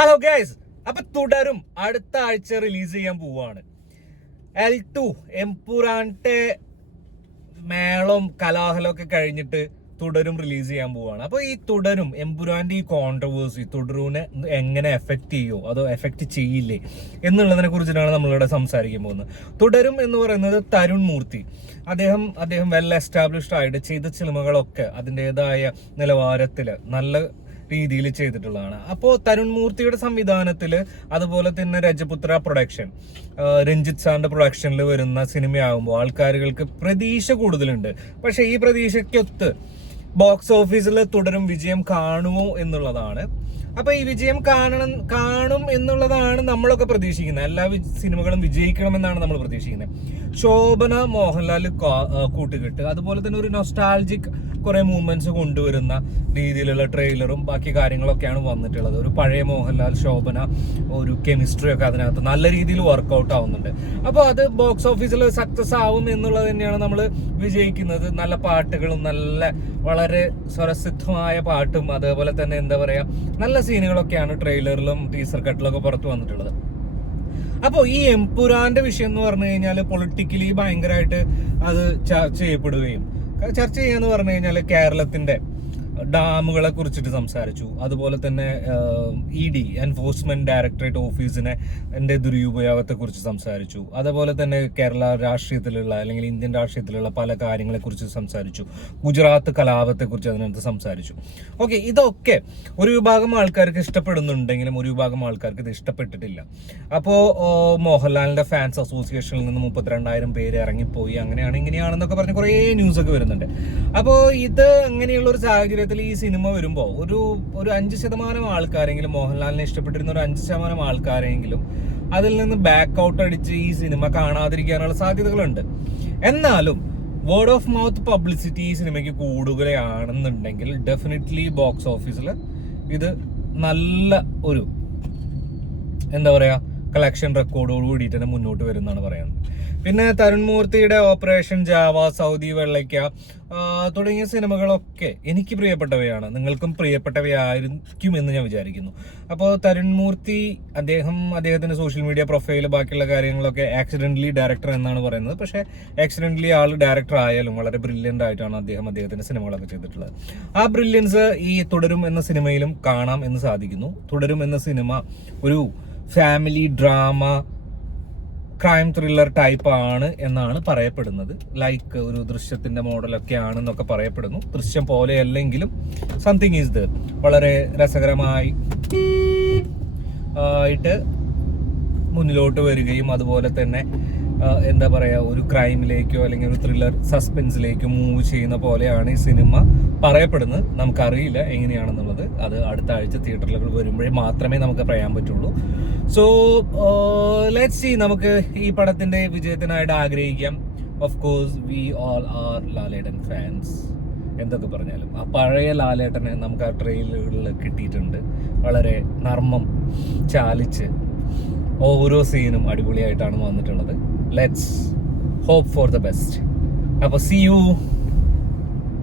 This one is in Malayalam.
ഹലോ ഗൈസ്, അപ്പൊ തുടരും അടുത്ത ആഴ്ച റിലീസ് ചെയ്യാൻ പോവാണ്. L2 എംപുരാന്റെ മേളം കലാഹലം ഒക്കെ കഴിഞ്ഞിട്ട് തുടരും റിലീസ് ചെയ്യാൻ പോവാണ്. അപ്പൊ ഈ തുടരും എംപുരാന്റെ ഈ കോൺട്രവേഴ്സി തുടരൂനെ എങ്ങനെ എഫക്ട് ചെയ്യോ അതോ എഫക്ട് ചെയ്യില്ലേ എന്നുള്ളതിനെ കുറിച്ചിട്ടാണ് നമ്മളിവിടെ സംസാരിക്കാൻ പോകുന്നത്. തുടരും എന്ന് പറയുന്നത് തരുൺ മൂർത്തി, അദ്ദേഹം വെൽ എസ്റ്റാബ്ലിഷ്ഡ് ആയിട്ട് ചെയ്ത സിനിമകളൊക്കെ അതിൻ്റെതായ നിലവാരത്തില് നല്ല രീതിയിൽ ചെയ്തിട്ടുള്ളതാണ്. അപ്പോൾ തരുൺ മൂർത്തിയുടെ സംവിധാനത്തിൽ, അതുപോലെ തന്നെ രജപുത്ര പ്രൊഡക്ഷൻ, രഞ്ജിത്ത് സാറിന്റെ പ്രൊഡക്ഷനിൽ വരുന്ന സിനിമയാകുമ്പോൾ ആൾക്കാരുകൾക്ക് പ്രതീക്ഷ കൂടുതലുണ്ട്. പക്ഷെ ഈ പ്രതീക്ഷയ്ക്കൊത്ത് ബോക്സ് ഓഫീസിൽ തുടരും വിജയം കാണുമോ എന്നുള്ളതാണ്. അപ്പൊ ഈ വിജയം കാണും എന്നുള്ളതാണ് നമ്മളൊക്കെ പ്രതീക്ഷിക്കുന്നത്. എല്ലാ സിനിമകളും വിജയിക്കണമെന്നാണ് നമ്മൾ പ്രതീക്ഷിക്കുന്നത്. ശോഭന മോഹൻലാൽ കൂട്ടുകെട്ട്, അതുപോലെ തന്നെ ഒരു നൊസ്റ്റാൾജിക് കുറെ മൂവ്മെന്റ്സ് കൊണ്ടുവരുന്ന രീതിയിലുള്ള ട്രെയിലറും ബാക്കി കാര്യങ്ങളൊക്കെയാണ് വന്നിട്ടുള്ളത്. ഒരു പഴയ മോഹൻലാൽ ശോഭന ഒരു കെമിസ്ട്രി ഒക്കെ അതിനകത്ത് നല്ല രീതിയിൽ വർക്ക്ഔട്ട് ആവുന്നുണ്ട്. അപ്പോൾ അത് ബോക്സ് ഓഫീസിൽ സക്സസ് ആവും എന്നുള്ളത് തന്നെയാണ് നമ്മൾ വിജയിക്കുന്നത്. നല്ല പാട്ടുകളും വളരെ സ്വരസിദ്ധമായ പാട്ടും അതേപോലെ തന്നെ എന്താ പറയാ നല്ല സീനുകളൊക്കെയാണ് ട്രെയിലറിലും ടീസർ കട്ടിലൊക്കെ പുറത്തു വന്നിട്ടുള്ളത്. അപ്പോൾ ഈ എംപുരാന്റെ വിഷയം എന്ന് പറഞ്ഞു കഴിഞ്ഞാൽ പൊളിറ്റിക്കലി ഭയങ്കരമായിട്ട് അത് ചർച്ച ചെയ്യാന്ന് പറഞ്ഞു കഴിഞ്ഞാൽ കേരളത്തിന്റെ ഡാമുകളെ കുറിച്ചിട്ട് സംസാരിച്ചു. അതുപോലെ തന്നെ ED എൻഫോഴ്സ്മെന്റ് ഡയറക്ടറേറ്റ് ഓഫീസിനെ ദുരുപയോഗത്തെ കുറിച്ച് സംസാരിച്ചു. അതുപോലെ തന്നെ കേരള രാഷ്ട്രീയത്തിലുള്ള അല്ലെങ്കിൽ ഇന്ത്യൻ രാഷ്ട്രീയത്തിലുള്ള പല കാര്യങ്ങളെ കുറിച്ച് സംസാരിച്ചു. ഗുജറാത്ത് കലാപത്തെ കുറിച്ച് അതിനകത്ത് സംസാരിച്ചു. ഓക്കെ, ഇതൊക്കെ ഒരു വിഭാഗം ആൾക്കാർക്ക് ഇഷ്ടപ്പെടുന്നുണ്ടെങ്കിലും ഒരു വിഭാഗം ആൾക്കാർക്ക് ഇത് ഇഷ്ടപ്പെട്ടിട്ടില്ല. അപ്പോൾ മോഹൻലാലിന്റെ ഫാൻസ് അസോസിയേഷനിൽ നിന്ന് 32,000 പേര് ഇറങ്ങിപ്പോയി, അങ്ങനെയാണ് ഇങ്ങനെയാണെന്നൊക്കെ പറഞ്ഞ് കുറേ ന്യൂസ് ഒക്കെ വരുന്നുണ്ട്. അപ്പോൾ ഇത് അങ്ങനെയുള്ള ഒരു സാഹചര്യത്തിൽ ഈ സിനിമ വരുമ്പോൾ ഒരു 5% ആൾക്കാരെങ്കിലും, മോഹൻലാലിനെ ഇഷ്ടപ്പെട്ടിരുന്ന ഒരു 5% ആൾക്കാരെങ്കിലും അതിൽ നിന്ന് ബാക്ക് ഔട്ട് അടിച്ച് ഈ സിനിമ കാണാതിരിക്കാനുള്ള സാധ്യതകളുണ്ട്. എന്നാലും വേർഡ് ഓഫ് മൗത്ത് പബ്ലിസിറ്റി ഈ സിനിമയ്ക്ക് കൂടുകയാണെന്നുണ്ടെങ്കിൽ ഡെഫിനറ്റ്ലി ബോക്സ് ഓഫീസിൽ ഇത് നല്ല ഒരു എന്താ പറയാ കളക്ഷൻ റെക്കോർഡോട് കൂടിയിട്ട് തന്നെ മുന്നോട്ട് വരുന്നതാണ് പറയുന്നത്. പിന്നെ തരുൺ മൂർത്തിയുടെ ഓപ്പറേഷൻ ജാവ, സൗദി വെള്ളയ്ക്ക തുടങ്ങിയ സിനിമകളൊക്കെ എനിക്ക് പ്രിയപ്പെട്ടവയാണ്, നിങ്ങൾക്കും പ്രിയപ്പെട്ടവയായിരിക്കും എന്ന് ഞാൻ വിചാരിക്കുന്നു. അപ്പോൾ തരുൺ മൂർത്തി അദ്ദേഹത്തിന്റെ സോഷ്യൽ മീഡിയ പ്രൊഫൈൽ ബാക്കിയുള്ള കാര്യങ്ങളൊക്കെ ആക്സിഡന്റലി ഡയറക്ടർ എന്നാണ് പറയുന്നത്. പക്ഷേ ആക്സിഡന്റലി ആൾ ഡയറക്ടർ ആയാലും വളരെ ബ്രില്യൻ്റ് ആയിട്ടാണ് അദ്ദേഹത്തിന്റെ സിനിമകളൊക്കെ ചെയ്തിട്ടുള്ളത്. ആ ബ്രില്യൻസ് ഈ തുടരും എന്ന സിനിമയിലും കാണാം എന്ന് സാധിക്കുന്നു. തുടരും എന്ന സിനിമ ഒരു family drama crime thriller type ആണ് എന്നാണ് പറയപ്പെടുന്നത്. ലൈക്ക് ഒരു ദൃശ്യത്തിന്റെ മോഡലൊക്കെ ആണെന്നൊക്കെ പറയപ്പെടുന്നു. ദൃശ്യം പോലെ അല്ലെങ്കിലും സംതിങ് ഈസ് ദർ. വളരെ രസകരമായി ആയിട്ട് മുന്നിലോട്ട് വരികയും അതുപോലെ തന്നെ എന്താ പറയുക ഒരു ക്രൈമിലേക്കോ അല്ലെങ്കിൽ ഒരു ത്രില്ലർ സസ്പെൻസിലേക്കോ മൂവ് ചെയ്യുന്ന പോലെയാണ് ഈ സിനിമ പറയപ്പെടുന്നത്. നമുക്കറിയില്ല എങ്ങനെയാണെന്നുള്ളത്. അത് അടുത്ത ആഴ്ച തിയേറ്ററുകൾ വരുമ്പോഴേ മാത്രമേ നമുക്ക് പറയാൻ പറ്റുള്ളൂ. So let's see. നമുക്ക് ഈ പടത്തിന്റെ വിജയത്തിനായിട്ട് ആഗ്രഹിക്കാം. Of course we all are Lalettan fans. എന്തൊക്കെ പറഞ്ഞാലും ആ പഴയ ലാലേട്ടനെ നമുക്ക് ആ ട്രെയിലറുകളിൽ കിട്ടിയിട്ടുണ്ട്. വളരെ നർമ്മം ചാലിച്ച് ഓരോ സീനും അടിപൊളിയായിട്ടാണ് വന്നിട്ടുള്ളത്. Let's hope for the best. അപ്പോൾ സീ യു.